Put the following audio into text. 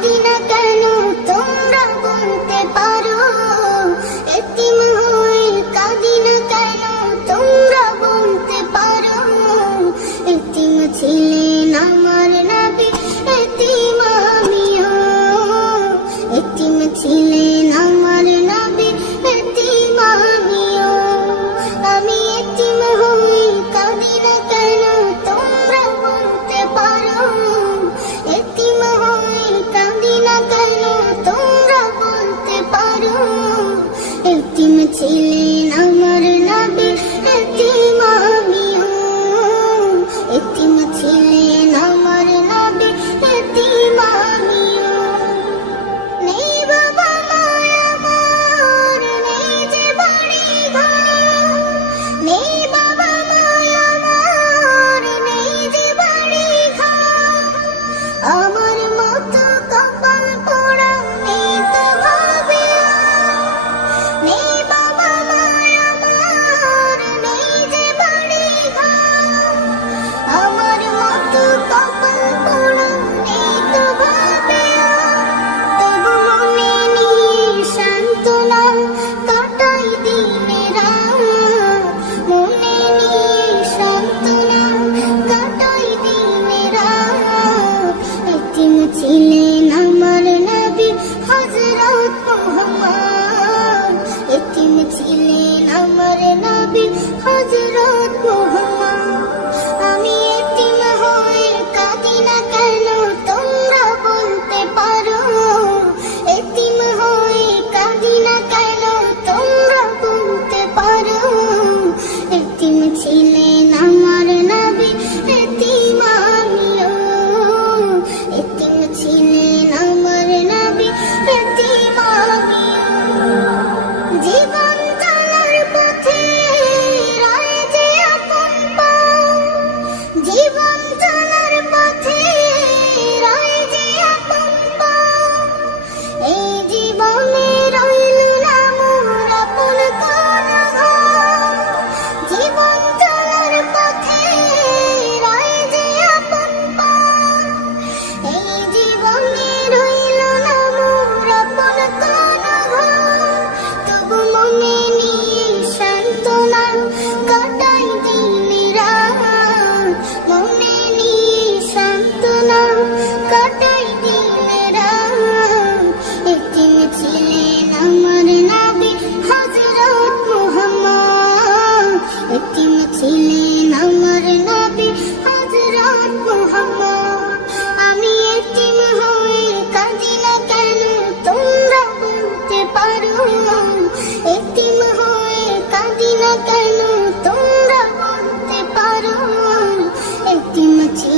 কাঁদি না কেন তোমরা বলতে পারো, এতিম হয়ে কাঁদি না কেন তোমরা বলতে পারো। এতিম ছিলেন আমার নবী, এতিম আমিও। এতিম ছিলেন আমার নবী, এতিম আমিও। আমি এতিম হয়ে কাঁদি না কেন তোমরা বলতে পারো, এতিম হয়ে কাঁদি না কেন তোমরা বলতে পারো। এতিম ছিলেন আমার নবী, এতিম আমিও। এতিম ছিলেন আমার নবী, এতিম আমিও। নেই বাবা মায় আমার, নেই যে বাড়ি ঘর। নেই বাবা মায় আমার, নেই যে বাড়ি ঘর। আমার মতো কপাল পোড়া নেই তো ভাবে আর। নেই বাবা মায় আমার, নেই যে বাড়ি ঘর। আমার মতো কপাল পোড়া নেই তো ভাবে আর। তবু মনে নিয়ে সান্ত্বনা কাটাই দিনের রাত। মনে নিয়ে সান্ত্বনা কাটাই দিনের রাত। এতিম ছিলেন আমার নবী হযরত মুহাম্মদ। এতিম ছিলেন আমার নবী হযরত মুহাম্মদ। আমি এতিম হয়ে কাঁদি না কেন তোমরা বলতে পারো, এতিম হয়ে কাঁদি না কেন তোমরা বলতে পারো। এতিম ছিলেন আমার নবী, এতিম আমিও। এতিম ছিলেন আমার নবী, এতিম আমিও। জীবন চলার পথে রয় যে আপন পাও। জীবন চলার পথে রয় যে আপন পাও। এই জীবনে রইল না মোর আপন কোনো ঘর। জীবন চলার পথে রয় যে আপন পাও। এই জীবনে রইল না মোর আপন কোনো ঘর। তবু মনে নিয়ে সান্ত্বনা কাটাই দিনের রাত। মনে নিয়ে সান্ত্বনা কাটাই দিনের রাত। এতিম ছিলেন আমার নবী হযরত মুহাম্মদ। এতিম ছিলেন আমার নবী হযরত মুহাম্মদ। আমি এতিম হয়ে কাঁদি না কেন তোমরা বলতে পারো, এতিম হয়ে কাঁদি না কেন তোমরা বলতে পারো। এতিম ছিলেন